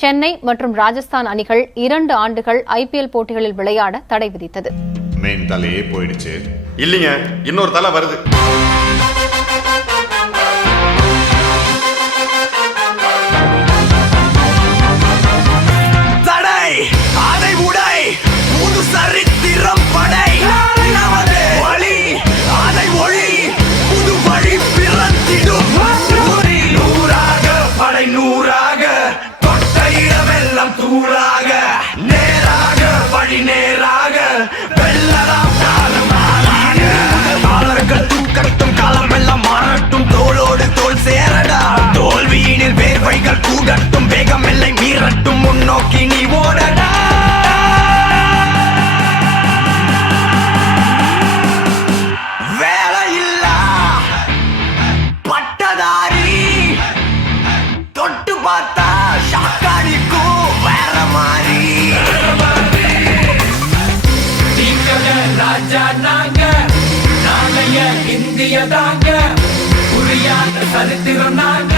சென்னை மற்றும் ராஜஸ்தான் அணிகள் 2 ஆண்டுகள் ஐபிஎல் போட்டிகளில் விளையாட தடை விதித்தது. மெயின் தலையே போயிடுச்சு. இல்லைங்க, இன்னொரு தலை வருது. சரித்திரம் படை நமது வழி, அதை ஒளி புது வழி பிறந்திடும். நூறாக படை நூறாக தொட்ட இடமெல்லாம் தூளாக நேராக வழி நேராக வெள்ளலாம் காலமாக காலர்கள் தூக்கட்டும் காலமெல்லாம் மாறட்டும் தோளோடு தோல் சேரடா. தோல்வியினில் வேர்வைகள் கூடட்டும் வேகம் எல்லை மீறட்டும் முன்னோக்கி நீ ஓடடா. தொட்டு பார்த்தா ஷாக்காடிக்கும் வேற மாதிரி. ராஜா நாங்க இந்திய தாங்க புரியாத சரித்திரம் நாங்க.